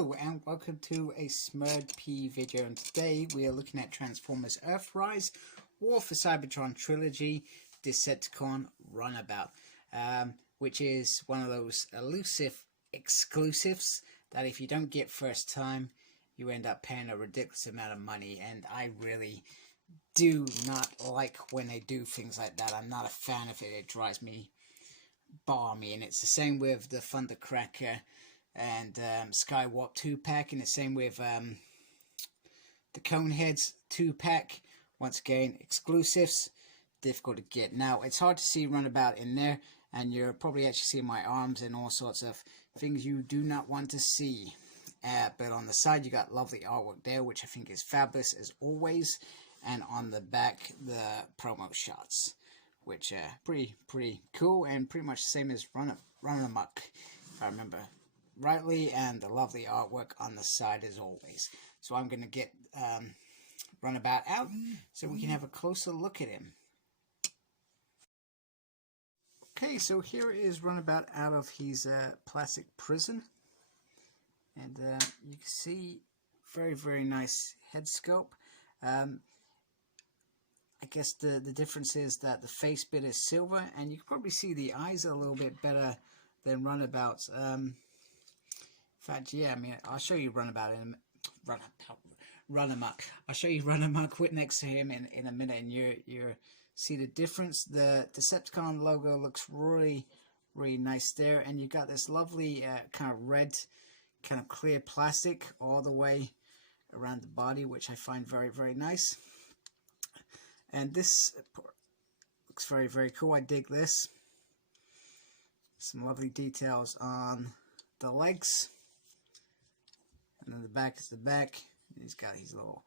Hello and welcome to a SmurDP video, and today we are looking at Transformers Earthrise, War for Cybertron Trilogy, Decepticon Runabout, which is one of those elusive exclusives that if you don't get first time, you end up paying a ridiculous amount of money, and I really do not like when they do things like that. I'm not a fan of it. It drives me balmy, and it's the same with the Thundercracker and Skywarp 2-pack, and the same with the Coneheads 2-pack. Once again, exclusives, difficult to get. Now, it's hard to see Runabout in there, and you're probably actually seeing my arms and all sorts of things you do not want to see. But on the side, you got lovely artwork there, which I think is fabulous as always. And on the back, the promo shots, which are pretty cool and pretty much the same as Run Amok, if I remember rightly, and the lovely artwork on the side as always. So I'm going to get Runabout out so we can have a closer look at him. Okay, so here is Runabout out of his plastic prison, and you can see very nice head sculpt. I guess the difference is that the face bit is silver, and you can probably see the eyes are a little bit better than Runabout's. In fact, yeah, I mean, I'll show you Runabout in Run Amok. I'll show you Run Amok with next to him in a minute, and you see the difference. The Decepticon logo looks really nice there, and you got this lovely kind of red, kind of clear plastic all the way around the body, which I find very nice. And this looks very cool. I dig this. Some lovely details on the legs. And then the back is the back. He's got his little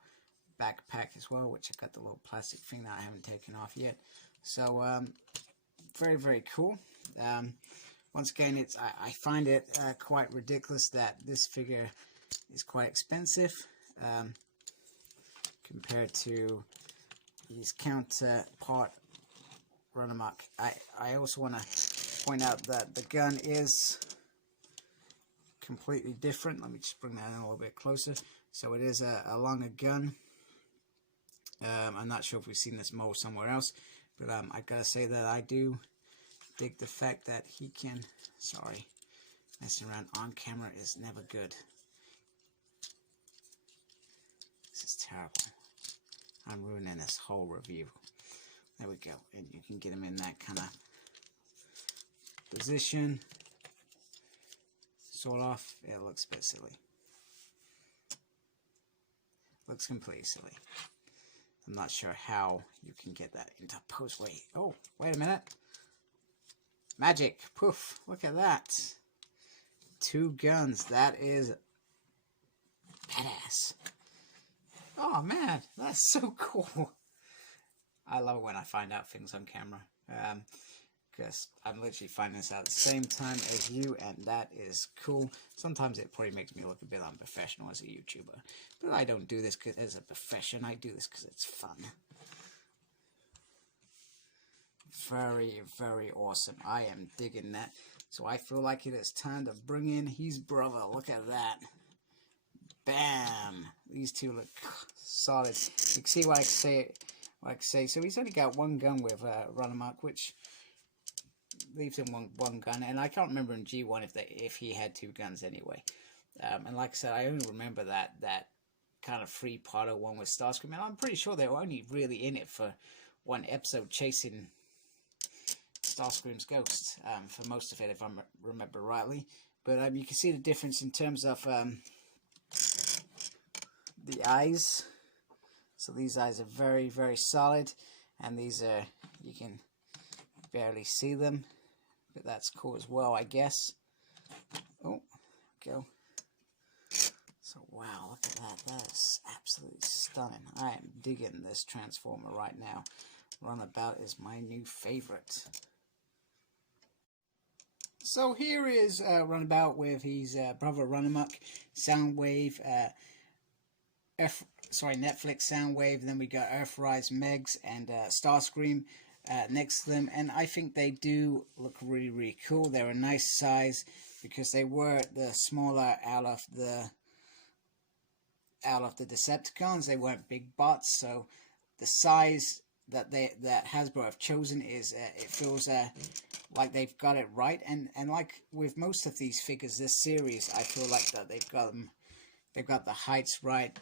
backpack as well, which I've got the little plastic thing that I haven't taken off yet. So very cool. Once again, I find it quite ridiculous that this figure is quite expensive compared to his counterpart Run Amok. I also want to point out that the gun is completely different. Let me just bring that in a little bit closer. So it is a longer gun. I'm not sure if we've seen this mold somewhere else, but I gotta say that I do dig the fact that he can, sorry, messing around on camera is never good. This is terrible. I'm ruining this whole review. There we go. And you can get him in that kind of position. Sort of. It looks a bit silly. Looks completely silly. I'm not sure how you can get that into pose. Oh, wait a minute. Magic. Poof. Look at that. 2 guns. That is badass. Oh man, that's so cool. I love it when I find out things on camera. Because I'm literally finding this out at the same time as you, and that is cool. Sometimes it probably makes me look a bit unprofessional as a YouTuber. But I don't do this as a profession. I do this because it's fun. Very awesome. I am digging that. So I feel like it is time to bring in his brother. Look at that. Bam! These two look solid. You can see what I say. So he's only got 1 gun with Run Amok, which leaves him one gun. And I can't remember in G1 if he had 2 guns anyway. And like I said, I only remember that kind of 3-parter one with Starscream, and I'm pretty sure they were only really in it for 1 episode chasing Starscream's ghost for most of it, if I remember rightly. But you can see the difference in terms of the eyes. So these eyes are very solid, and these are, you can barely see them, but that's cool as well, I guess. Oh, go. So wow, look at that. That is absolutely stunning. I am digging this Transformer right now. Runabout is my new favorite. So here is Runabout with his brother Run Amok, Soundwave, Netflix Soundwave, and then we got Earthrise Megs and Starscream next to them, and I think they do look really cool. They're a nice size because they were the smaller out of the out of the Decepticons. They weren't big bots, so the size that Hasbro have chosen is it feels like they've got it right. And like with most of these figures this series, I feel like that they've got the heights right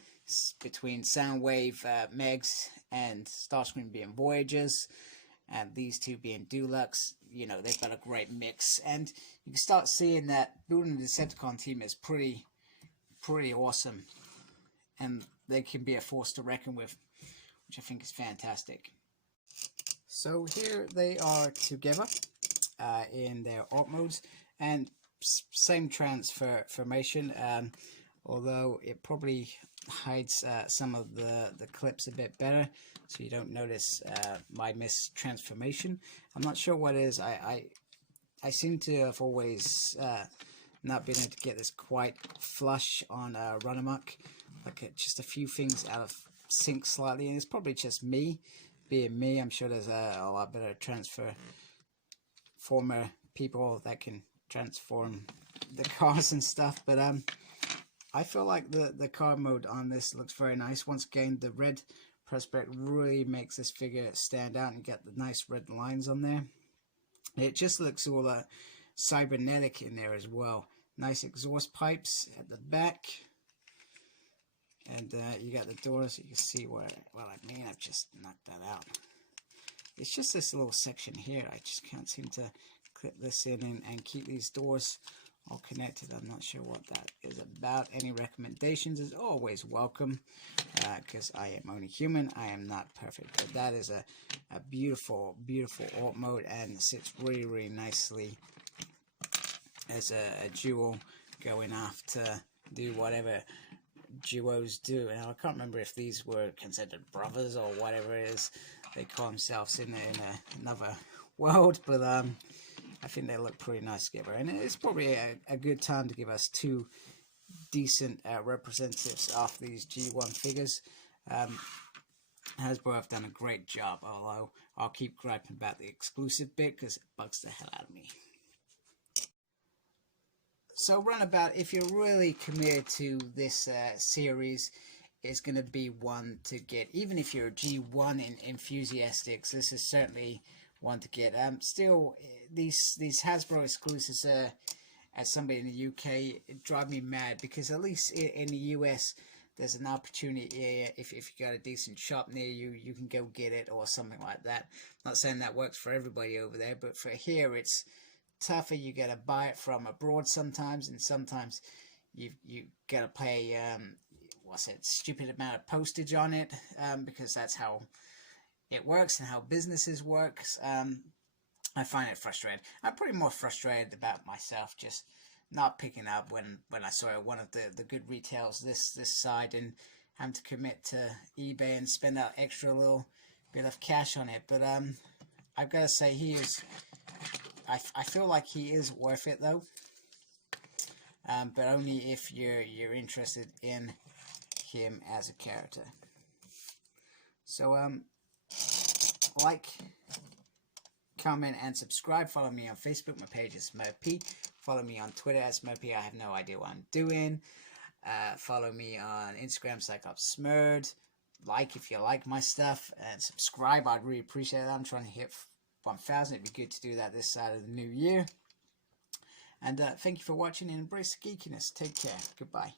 between Soundwave Megs and Starscream being Voyagers, and these two being Deluxe. You know, they've got a great mix, and you can start seeing that building the Decepticon team is pretty awesome, and they can be a force to reckon with, which I think is fantastic. So here they are together in their alt modes, and same transformation, although it probably hides some of the clips a bit better, so you don't notice my mistransformation. I'm not sure what it is. I seem to have always not been able to get this quite flush on Runabout, like just a few things out of sync slightly, and it's probably just me being me. I'm sure there's a lot better transformer people that can transform the cars and stuff, but I feel like the car mode on this looks very nice. Once again, the red prospect really makes this figure stand out and get the nice red lines on there. It just looks all cybernetic in there as well. Nice exhaust pipes at the back, and you got the doors. You can see what I mean. I've just knocked that out. It's just this little section here. I just can't seem to clip this in and keep these doors all connected. I'm not sure what that is about. Any recommendations is always welcome, because I am only human. I am not perfect, but that is a beautiful alt mode, and sits really nicely as a duo going off to do whatever duos do. And I can't remember if these were considered brothers or whatever it is they call themselves in another world, but I think they look pretty nice together, and it's probably a good time to give us two decent representatives of these G1 figures. Hasbro have done a great job, although I'll keep griping about the exclusive bit because it bugs the hell out of me. So Runabout, if you're really committed to this series, is going to be one to get. Even if you're a G1 enthusiastics, this is certainly one to get. Still, these Hasbro exclusives, as somebody in the UK, it drive me mad, because at least in the US, there's an opportunity. If you got a decent shop near you, you can go get it or something like that. Not saying that works for everybody over there, but for here, it's tougher. You got to buy it from abroad sometimes, and sometimes you got to pay stupid amount of postage on it, because that's how it works and how businesses work. I find it frustrating. I'm pretty more frustrated about myself just not picking up when I saw one of the good retails this side, and having to commit to eBay and spend that extra little bit of cash on it. But I've got to say, I feel like he is worth it though, but only if you're interested in him as a character. So like, comment, and subscribe. Follow me on Facebook. My page is SmurP. Follow me on Twitter at SmurP. I have no idea what I'm doing. Follow me on Instagram, Smurd. Like if you like my stuff, and subscribe. I'd really appreciate that. I'm trying to hit 1,000. It'd be good to do that this side of the new year. And thank you for watching, and embrace the geekiness. Take care. Goodbye.